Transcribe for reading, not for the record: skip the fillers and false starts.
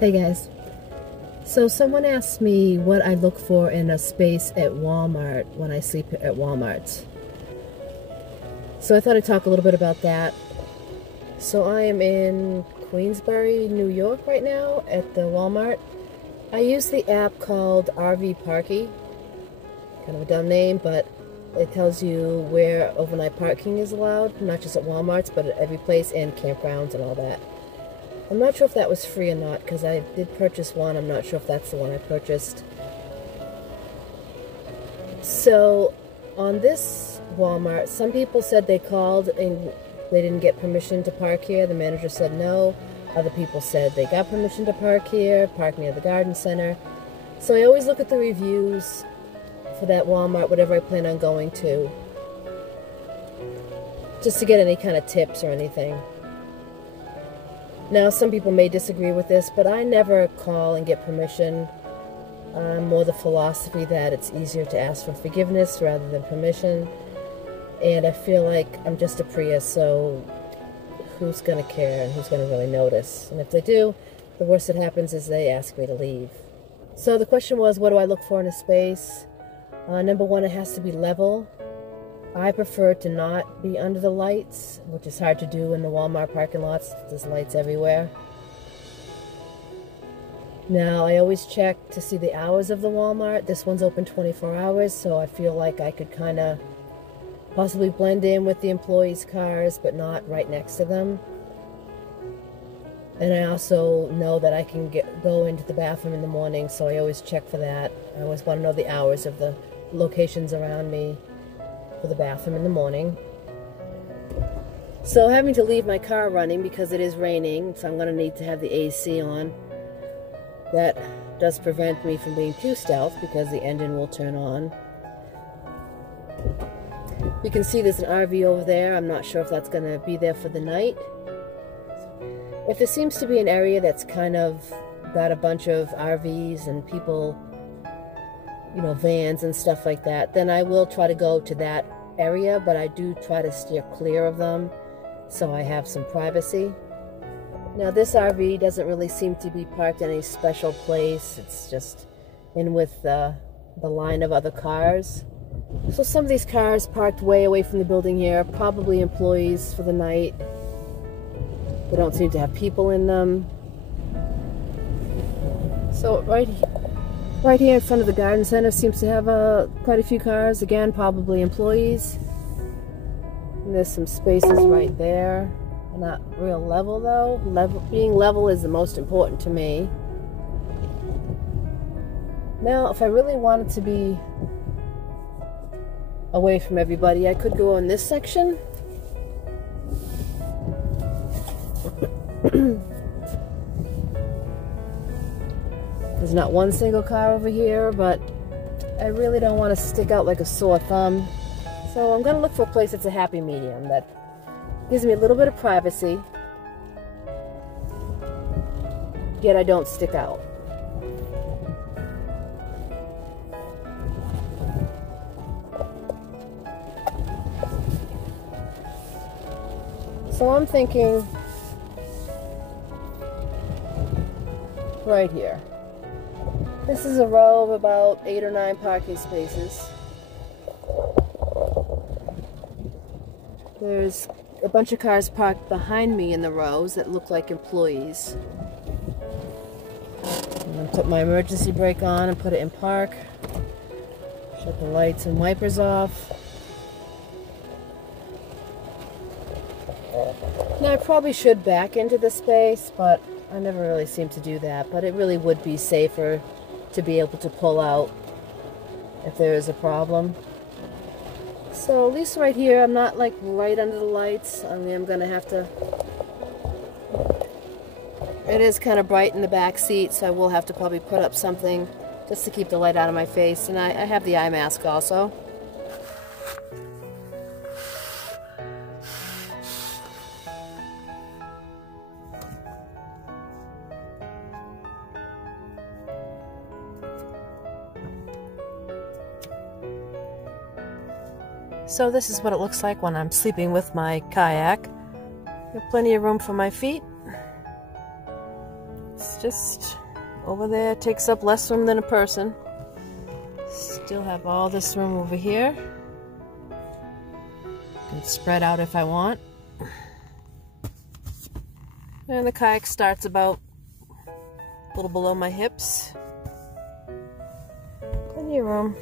Hey guys, so someone asked me what I look for in a space at Walmart when I sleep at Walmarts. So I thought I'd talk a little bit about that. So I am in Queensbury, New York right now at the Walmart. I use the app called RV Parky. Kind of a dumb name, but it tells you where overnight parking is allowed, not just at Walmarts, but at every place, and campgrounds and all that. I'm not sure if that was free or not, because I did purchase one. I'm not sure if that's the one I purchased. So, on this Walmart, some people said they called and they didn't get permission to park here. The manager said no. Other people said they got permission to park here, park near the garden center. So I always look at the reviews for that Walmart, whatever I plan on going to, just to get any kind of tips or anything. Now, some people may disagree with this, but I never call and get permission. I'm more the philosophy that it's easier to ask for forgiveness rather than permission. And I feel like I'm just a Prius, so who's going to care and who's going to really notice? And if they do, the worst that happens is they ask me to leave. So the question was, what do I look for in a space? Number one, it has to be level. I prefer to not be under the lights, which is hard to do in the Walmart parking lots. There's lights everywhere. Now, I always check to see the hours of the Walmart. This one's open 24 hours, so I feel like I could kind of possibly blend in with the employees' cars, but not right next to them. And I also know that I can go into the bathroom in the morning, so I always check for that. I always want to know the hours of the locations around me for the bathroom in the morning. So having to leave my car running because it is raining, so I'm going to need to have the AC on. That does prevent me from being too stealth because the engine will turn on. You can see there's an RV over there. I'm not sure if that's going to be there for the night. If there seems to be an area that's kind of got a bunch of RVs and people, you know, vans and stuff like that, then I will try to go to that area, but I do try to steer clear of them so I have some privacy. Now, this RV doesn't really seem to be parked in any special place. It's just in with the line of other cars. So some of these cars parked way away from the building here, probably employees for the night. They don't seem to have people in them. So right here in front of the garden center seems to have quite a few cars. Again, probably employees. And there's some spaces right there. Not real level though. Being level is the most important to me. Now, if I really wanted to be away from everybody, I could go in this section. There's not one single car over here, but I really don't want to stick out like a sore thumb. So I'm going to look for a place that's a happy medium that gives me a little bit of privacy, yet I don't stick out. So I'm thinking right here. This is a row of about 8 or 9 parking spaces. There's a bunch of cars parked behind me in the rows that look like employees. I'm going to put my emergency brake on and put it in park. Shut the lights and wipers off. Now, I probably should back into the space, but I never really seem to do that. But it really would be safer to be able to pull out if there is a problem. So at least right here, I'm not like right under the lights. I mean, I'm going to have to... It is kind of bright in the back seat, so I will have to probably put up something just to keep the light out of my face. And I have the eye mask also. So this is what it looks like when I'm sleeping with my kayak. Got plenty of room for my feet. It's just over there. It takes up less room than a person. Still have all this room over here. Can spread out if I want. And the kayak starts about a little below my hips. Plenty of room.